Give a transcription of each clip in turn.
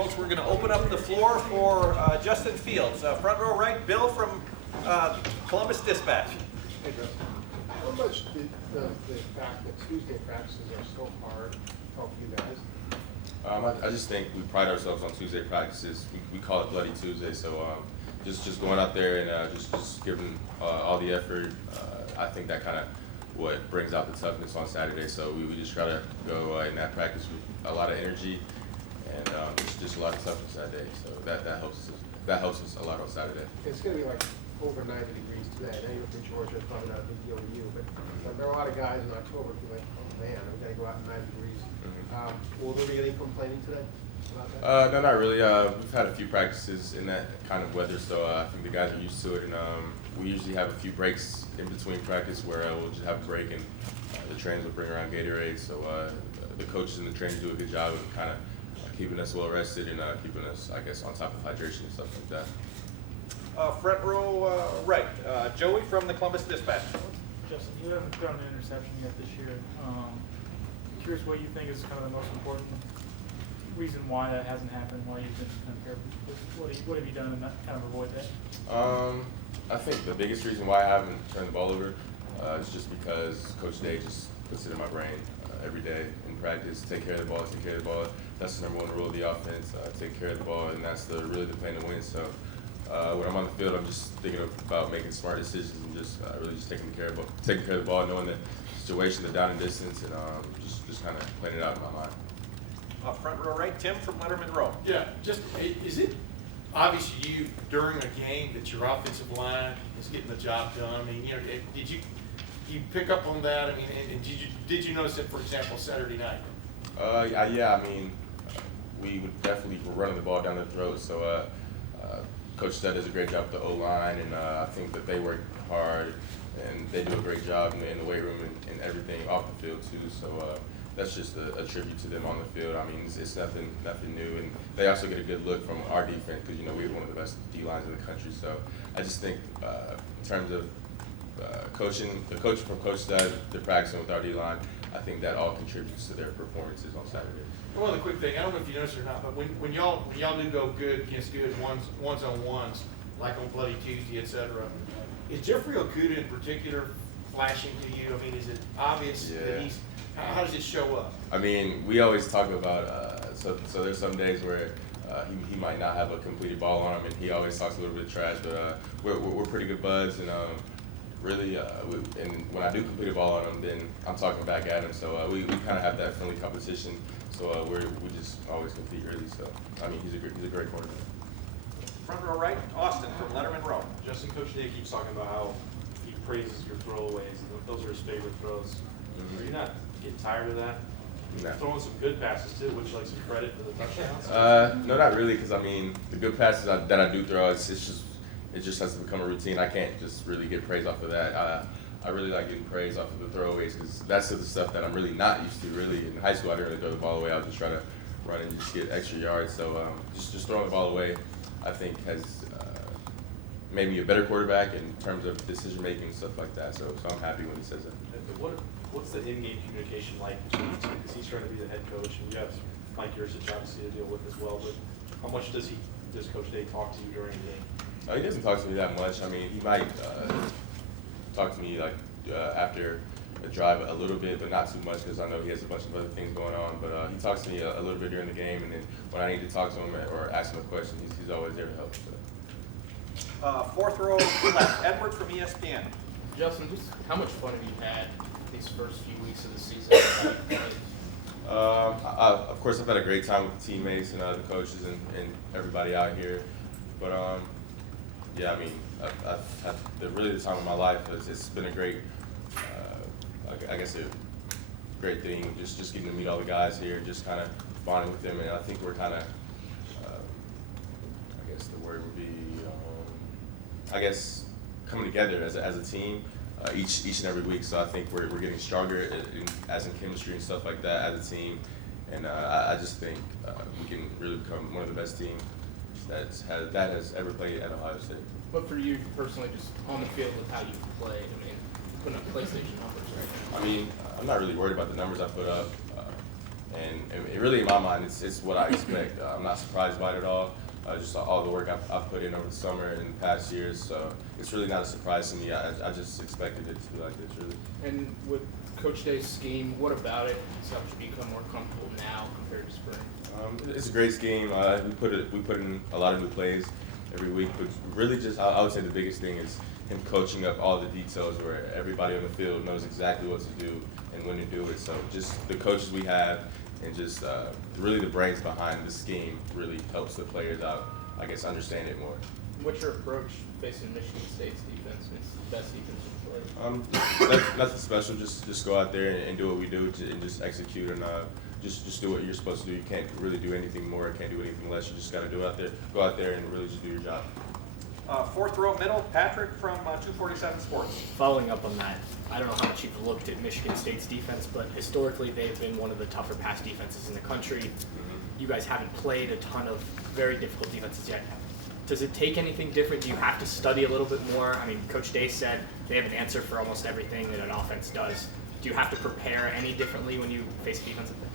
folks, we're going to open up the floor for Justin Fields. Front row right, Bill from Columbus Dispatch. Hey, Justin. How much did the fact that Tuesday practices are so hard help you guys? I just think we pride ourselves on Tuesday practices. We call it Bloody Tuesday, so just going out there and just giving all the effort. I think that kind of what brings out the toughness on Saturday. So we just try to go in that practice with a lot of energy and just a lot of toughness that day. So that helps us a lot on Saturday. It's going to be like over 90 degrees today. I know you're from Georgia, it's probably not a big deal to you, but there are a lot of guys in October who are like, oh man, we got to go out in 90 degrees. Will there be any complaining today about that? No, not really. We've had a few practices in that kind of weather, so I think the guys are used to it. And we usually have a few breaks in between practice where we'll just have a break, and the trainers will bring around Gatorade. So the coaches and the trainers do a good job of kind of keeping us well rested and keeping us, I guess, on top of hydration and stuff like that. Front row right, Joey from the Columbus Dispatch. Justin, you haven't thrown an interception yet this year. Curious what you think is kind of the most important reason why that hasn't happened, why you've been kind of careful. What have you done to kind of avoid that? I think the biggest reason why I haven't turned the ball over is just because Coach Day just puts it in my brain every day in practice. Take care of the ball, take care of the ball. That's the number one rule of the offense. Take care of the ball, and that's really the plan to win. So when I'm on the field, I'm just thinking about making smart decisions and just really just taking care of the ball, knowing the situation, the down and distance, and just kind of playing it out in my mind. Front row right, Tim from Letterman Row. Yeah, just is it obvious to you during a game that your offensive line is getting the job done? I mean, you know, did you pick up on that? I mean, and did you notice it, for example, Saturday night? Yeah. I mean, we would definitely were running the ball down the throat. So Coach Stud does a great job with the O-line, and I think that they work hard and they do a great job in the weight room and everything off the field too. So that's just a tribute to them on the field. I mean, it's nothing new, and they also get a good look from our defense because we're one of the best D-lines in the country. So I just think in terms of coaching, the coach from Coach Stud, they're practicing with our D-line. I think that all contributes to their performances on Saturday. One other quick thing, I don't know if you noticed or not, but when y'all do go good against good ones on ones, like on Bloody Tuesday, etc., is Jeffrey Okuda in particular flashing to you? I mean, is it obvious that he's? How does it show up? I mean, we always talk about so there's some days where he might not have a completed ball on him, and he always talks a little bit of trash. But we're pretty good buds, and really, and when I do complete a ball on him, then I'm talking back at him. So we kind of have that friendly competition. So we just always compete early. So I mean, he's a great quarterback. Front row right, Austin from Letterman Row. Justin, Coach Day keeps talking about how he praises your throwaways, and those are his favorite throws. Are you not getting tired of that? No. Throwing some good passes too, would you like some credit for the touchdowns? No, not really, because I mean, the good passes that I do throw, it just has to become a routine. I can't just really get praise off of that. I really like getting praise off of the throwaways because that's the stuff that I'm really not used to. Really, in high school, I didn't really throw the ball away. I would just try to run and just get extra yards. So just throwing the ball away, I think has made me a better quarterback in terms of decision making and stuff like that. So I'm happy when he says that. What's the in-game communication like between the two? Because he's trying to be the head coach, and you have Mike Yursich obviously to deal with as well. But how much does Coach Day talk to you during the game? He doesn't talk to me that much. I mean, he might talk to me like after a drive a little bit, but not too much because I know he has a bunch of other things going on. But he talks to me a little bit during the game, and then when I need to talk to him or ask him a question, he's always there to help. So. Fourth row left, Edward from ESPN. Justin, just how much fun have you had these first few weeks of the season? Of course, I've had a great time with the teammates and the coaches and everybody out here. But yeah, I mean, I've had really the time of my life. It's been a great, I guess, a great thing. Just getting to meet all the guys here, just kind of bonding with them, and I think we're kind of, I guess the word would be, I guess, coming together as a team. Each and every week, so I think we're getting stronger as in chemistry and stuff like that as a team, and I just think we can really become one of the best teams that has ever played at Ohio State. But for you personally, just on the field with how you play, I mean, putting up PlayStation numbers right now. I mean, I'm not really worried about the numbers I put up, And it really, in my mind, it's what I expect. I'm not surprised by it at all. Just all the work I've put in over the summer and the past years, so it's really not a surprise to me. I just expected it to be like this, really. And with Coach Day's scheme, what about it has helped you become more comfortable now compared to spring? It's a great scheme. We put in a lot of new plays every week, but really just I would say the biggest thing is him coaching up all the details where everybody on the field knows exactly what to do and when to do it. So just the coaches we have and just really the brains behind the scheme really helps the players out, I guess, understand it more. What's your approach facing Michigan State's defense? It's the best defense in the play. Nothing special. Just go out there and do what we do and just execute and just do what you're supposed to do. You can't really do anything more. Can't do anything less. You just got to go out there and really just do your job. Fourth row middle, Patrick from 247 Sports. Following up on that, I don't know how much you've looked at Michigan State's defense, but historically they've been one of the tougher pass defenses in the country. You guys haven't played a ton of very difficult defenses yet. Does it take anything different? Do you have to study a little bit more? I mean, Coach Day said they have an answer for almost everything that an offense does. Do you have to prepare any differently when you face a defensive thing?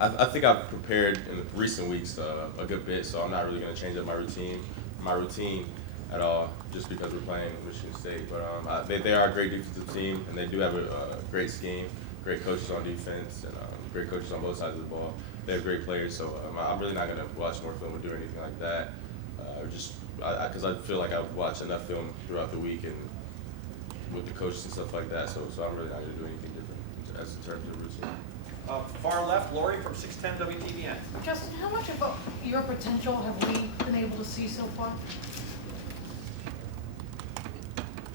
I think I've prepared in the recent weeks a good bit, so I'm not really going to change up my routine at all just because we're playing Michigan State. But they are a great defensive team, and they do have a great scheme, great coaches on defense, and great coaches on both sides of the ball. They have great players, so I'm really not going to watch more film or do anything like that. Because I feel like I've watched enough film throughout the week and with the coaches and stuff like that, so I'm really not going to do anything different as in terms of routine. Far left, Lori from 610 WTVN. Justin, how much of your potential have we been able to see so far?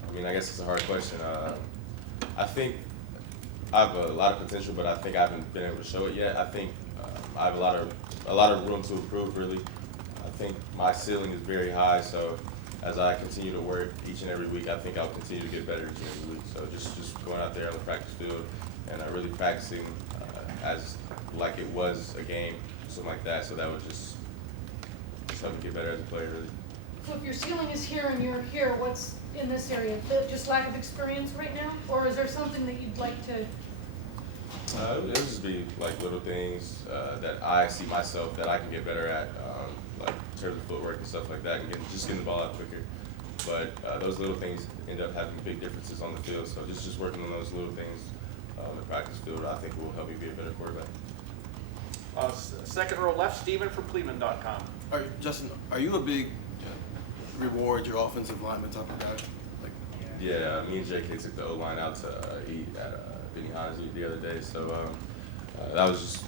I mean, I guess it's a hard question. I think I have a lot of potential, but I think I haven't been able to show it yet. I think I have a lot of room to improve, really. I think my ceiling is very high, so as I continue to work each and every week, I think I'll continue to get better each and every week. So just going out there on the practice field and really practicing as like it was a game, something like that. So that would just help me get better as a player, really. So if your ceiling is here and you're here, what's in this area? Just lack of experience right now? Or is there something that you'd like to? It would just be like little things that I see myself that I can get better at, like in terms of footwork and stuff like that, and just getting the ball out quicker. But those little things end up having big differences on the field. So just working on those little things on the practice field, I think will help me be a better quarterback. Second row left, Steven from Cleveland.com. Justin, are you a big reward your offensive linemen type of guy? Like, Yeah, me and JK took the O-line out to eat at Benny Hines the other day, so that was just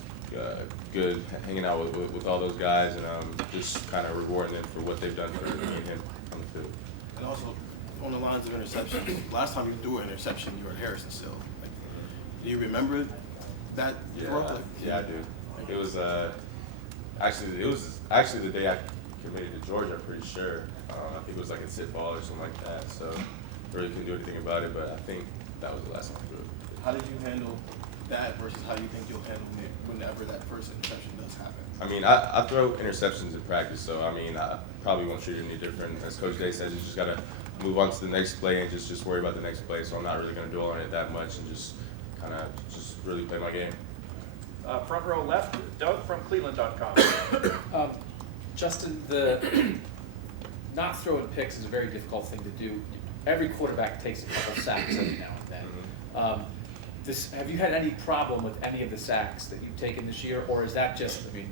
good hanging out with all those guys and just kind of rewarding them for what they've done for me and him on the field. and also on the lines of interception, last time you threw an interception, you were at Harrison still. Like, do you remember that throw? Yeah, I do. It was actually the day I committed to Georgia, I'm pretty sure. I think it was like a tip ball or something like that, so really couldn't do anything about it, but I think that was the last time I threw it. How did you handle that versus how do you think you'll handle it whenever that first interception does happen? I mean, I throw interceptions in practice, so I mean, I probably won't treat it any different. As Coach Day says, you just gotta move on to the next play and just worry about the next play. So I'm not really gonna dwell on it that much and just kind of just really play my game. Front row left, Doug from Cleveland.com. Justin, not throwing picks is a very difficult thing to do. Every quarterback takes a couple sacks every now and then. Have you had any problem with any of the sacks that you've taken this year, or is that just, I mean,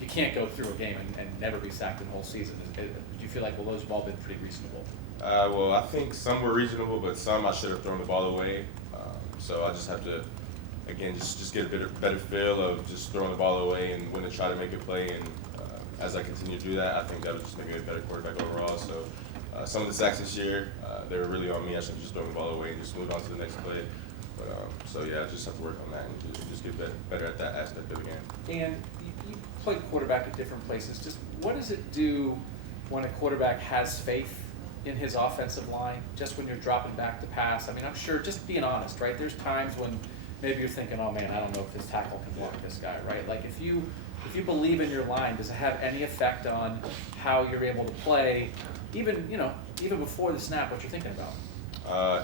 you can't go through a game and never be sacked in the whole season? Do you feel like, well, those have all been pretty reasonable? Well, I think some were reasonable, but some I should have thrown the ball away. So I just have to, again, just get a better feel of just throwing the ball away and when to try to make a play. And as I continue to do that, I think that would just make me a better quarterback overall. So some of the sacks this year, they were really on me. I should have just thrown the ball away and just moved on to the next play. But so yeah, I just have to work on that and just get better at that aspect of the game. And you played quarterback at different places. Just what does it do when a quarterback has faith in his offensive line, just when you're dropping back to pass? I mean, I'm sure, just being honest, right? There's times when maybe you're thinking, oh man, I don't know if this tackle can block this guy, right? Like if you believe in your line, does it have any effect on how you're able to play, even before the snap, what you're thinking about?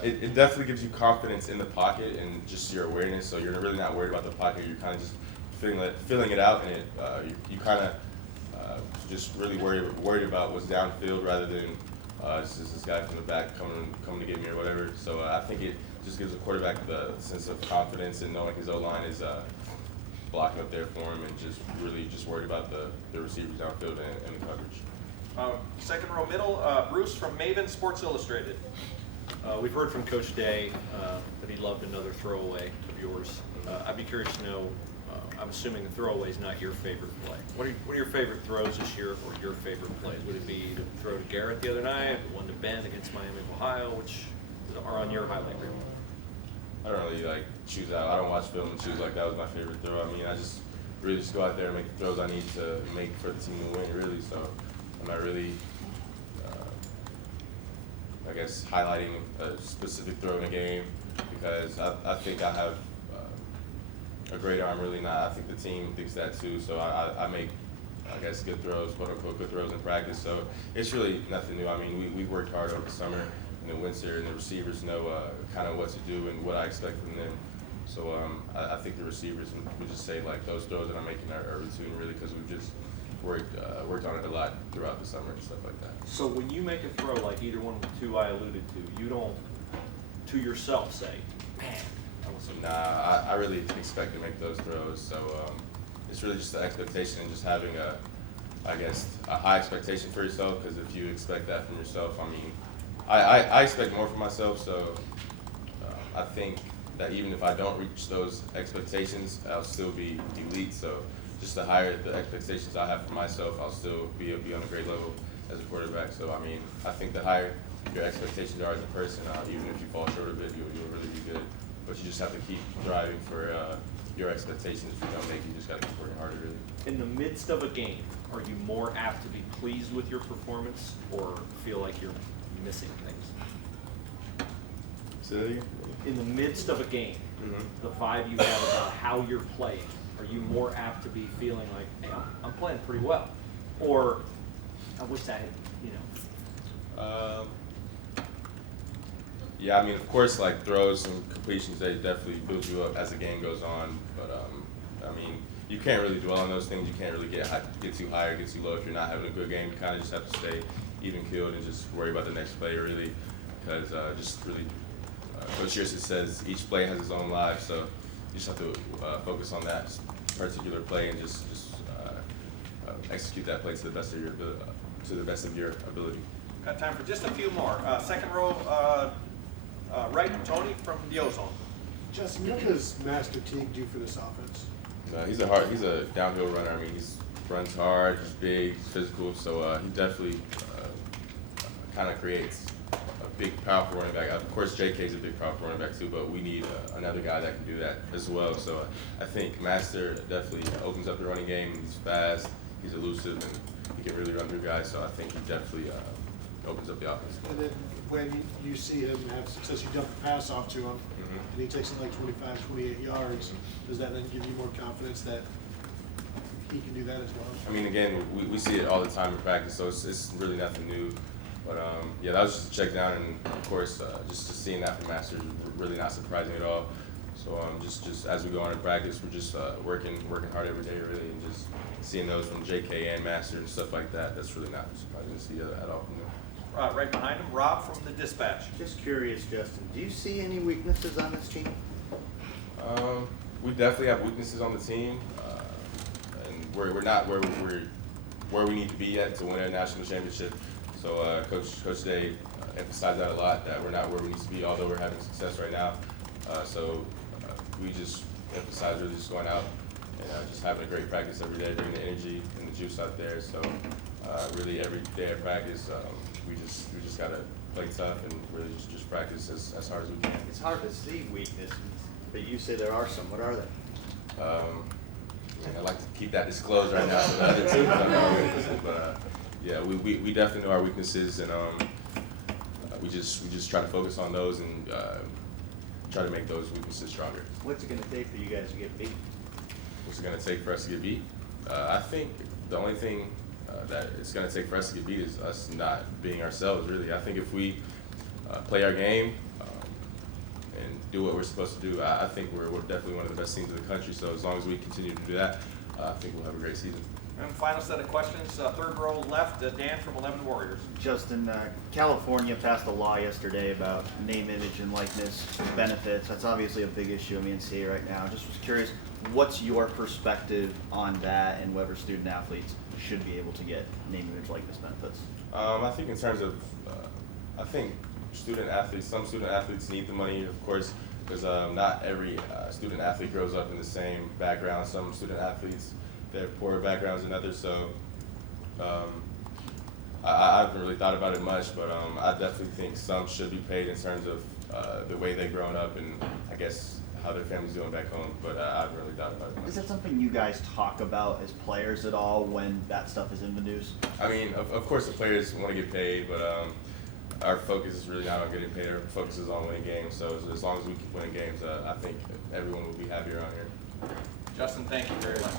It definitely gives you confidence in the pocket and just your awareness. So you're really not worried about the pocket. You're kind of just filling it out, and you kind of just really worried about what's downfield rather than just this guy from the back coming to get me or whatever. So I think it just gives a quarterback the sense of confidence and knowing his O-line is blocking up there for him, and just really just worried about the receivers downfield and the coverage. Second row middle, Bruce from Maven Sports Illustrated. We've heard from Coach Day that he loved another throwaway of yours. I'd be curious to know, I'm assuming the throwaway is not your favorite play. What are your favorite throws this year, or your favorite plays? Would it be the throw to Garrett the other night, the one to Ben against Miami of Ohio, which are on your highlight reel? I don't really choose out. I don't watch film and choose that was my favorite throw. I mean, I just really just go out there and make the throws I need to make for the team to win, really. So I'm not really, I guess, highlighting a specific throw in a game because I think I have a great arm, really not. I think the team thinks that too. So I make, I guess, good throws, quote unquote, good throws in practice. So it's really nothing new. I mean, we've worked hard over the summer and the winter, and the receivers know kind of what to do and what I expect from them. So I think the receivers would just say those throws that I'm making are routine, really, because we've just worked on it a lot throughout the summer and stuff like that. So when you make a throw like either one of the two I alluded to, you don't, to yourself, say, man, I was so Nah, I really expect to make those throws. So it's really just the expectation and just having a high expectation for yourself, because if you expect that from yourself, I mean, I expect more from myself. So I think that even if I don't reach those expectations, I'll still be elite. So just the higher the expectations I have for myself, I'll still be on a great level as a quarterback. So I mean, I think the higher your expectations are as a person, even if you fall short of it, you'll really be good. But you just have to keep driving for your expectations. If you don't make it, you just got to keep working harder, really. In the midst of a game, are you more apt to be pleased with your performance or feel like you're missing things? Say that again? In the midst of a game, the vibe you have about how you're playing, are you more apt to be feeling like, hey, I'm playing pretty well? Or, I wish I had, Yeah, I mean, of course, throws and completions, they definitely build you up as the game goes on. But I mean, you can't really dwell on those things. You can't really get too high or get too low if you're not having a good game. You kind of just have to stay even keeled and just worry about the next play, really, because just really, Coach Yearson says each play has its own life, so you just have to focus on that particular play and just execute that play to the best of your ability. Got time for just a few more. Second row, right, Tony from the Ozone. Justin, what does Master Teague do for this offense? He's a downhill runner. I mean, he runs hard, he's big, he's physical, so he definitely kind of creates a big, powerful running back. Of course, JK's a big, powerful running back too, but we need another guy that can do that as well. So I think Master definitely opens up the running game. He's fast, he's elusive, and he can really run through guys. So I think he definitely opens up the offense. And then when you see him have success, you dump a pass off to him, and he takes it 25, 28 yards, does that then give you more confidence that he can do that as well? I mean, again, we see it all the time in practice, so it's really nothing new. But yeah, that was just a check down, and of course, just seeing that from Master is really not surprising at all. So just as we go on in practice, we're just working hard every day, really, and just seeing those from JK and Master and stuff like that. That's really not surprising to see at all from them. Right behind him, Rob from the Dispatch. Just curious, Justin, do you see any weaknesses on this team? We definitely have weaknesses on the team, and we're not where we need to be yet to win a national championship. So Coach Day emphasized that a lot, that we're not where we need to be, although we're having success right now. So we just emphasize really just going out and just having a great practice every day, bringing the energy and the juice out there. So really every day of practice, we just gotta play tough and really just practice as hard as we can. It's hard to see weaknesses, but you say there are some. What are they? I'd like to keep that disclosed right now so the other teams don't know our weaknesses, but yeah, we definitely know our weaknesses, and we just try to focus on those and try to make those weaknesses stronger. What's it going to take for you guys to get beat? What's it going to take for us to get beat? I think the only thing that it's going to take for us to get beat is us not being ourselves, really. I think if we play our game, do what we're supposed to do. I think we're definitely one of the best teams in the country. So as long as we continue to do that, I think we'll have a great season. And final set of questions, third row left, Dan from 11 Warriors. Justin, California passed a law yesterday about name, image, and likeness benefits. That's obviously a big issue in the NCAA right now. Just was curious, what's your perspective on that and whether student athletes should be able to get name, image, likeness benefits? I think in terms of, I think some student athletes need the money, of course, because not every student athlete grows up in the same background. Some student athletes, they have poorer backgrounds than others, so I haven't really thought about it much, but I definitely think some should be paid in terms of the way they've grown up and I guess how their family's doing back home, but I haven't really thought about it much. Is that something you guys talk about as players at all when that stuff is in the news? I mean, of course the players want to get paid, but our focus is really not on getting paid. Our focus is on winning games, so as long as we keep winning games, I think everyone will be happier around here. Justin, thank you very much.